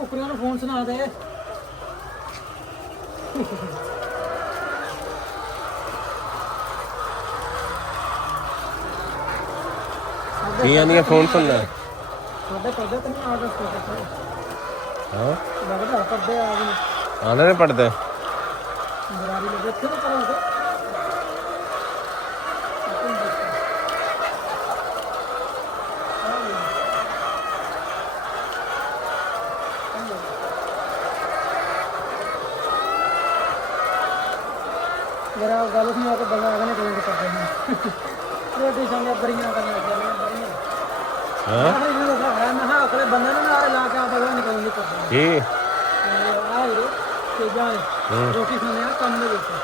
कुकरियों ने फोन सुना दे फोन सुनना हाँ आने पढ़ते जरा गल सुना के बंदा आगे निकल के करते हैं रोटी संगे बड़ियां करने लगे हाँ मैं अगले बंदे ने नारे ला के आप बड़ा निकल के करते हैं की आ हीरो ते जाए रोटी खाने आ कम में देते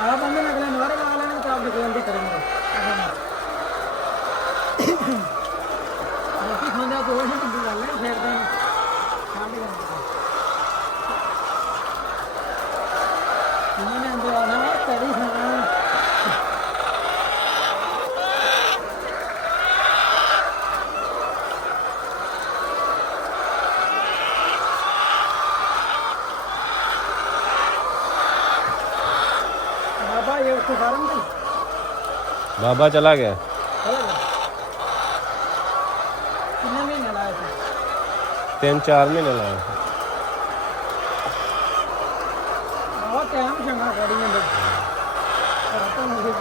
आ बंदे ने अगले नारे ला लेने तो आप निकल के करेंगे रोटी खाने तो ही बंदी गल है फेर दें खाने इन्होंने अंदर आना कड़ी खाना बाबा ये उसको फार्म नहीं बाबा चला गया कितने महीने लाए थे 3-4 महीने लाए बहुत टाइम चंगा गाड़ी में तो मुझे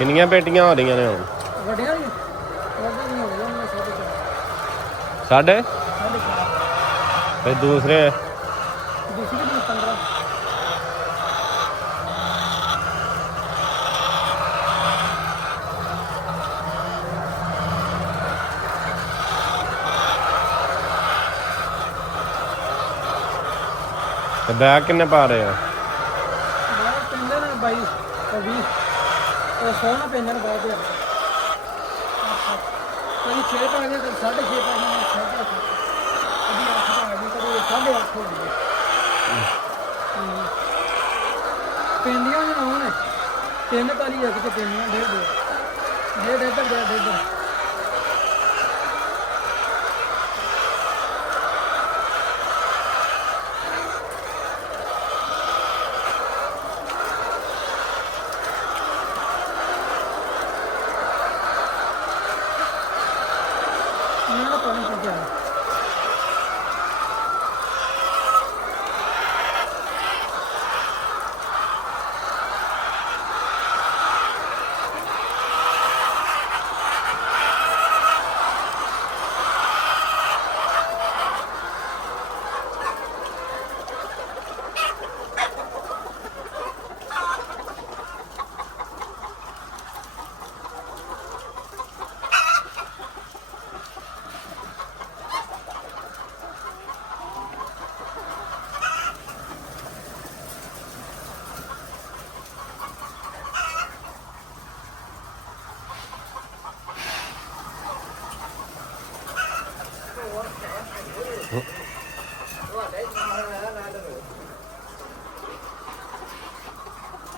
कितनियां पेटियां हो रही ने हुण ਵੱਡੀਆਂ ਨਹੀਂ ਵੱਡੀਆਂ ਨਹੀਂ ਹੋ ਗਈਆਂ साढ़े 4.5 फिर दूसरे दूसरी भी 15 तो बैग किन्ने पा रहे हो ਬਾਹਰ ਪੈਂਦੇ ਨੇ 22 ਤੇ 20 ਉਹ ਸੋਹਣਾ ਪੈਂਦੇ ਨੇ ਬਹੁਤ ਜ਼ਿਆਦਾ ਕਦੀ 6 ਪਾ ਗਏ ਕਦੀ 6.5 ਪਾ ਗਏ 7.5 ਕਦੀ 8 ਪਾ ਗਏ ਕਦੀ 8.5 ਹੋ ਗਏ ਪੈਂਦੀਆਂ ਨੇ ਹੁਣ 3 ਕਾਲੀ ਇੱਕ ਤੇ ਪੈਂਦੀਆਂ ਡੇਢ ਇਹਨਾਂ ਦਾ ਪਾਣੀ ਪੀ ਗਿਆ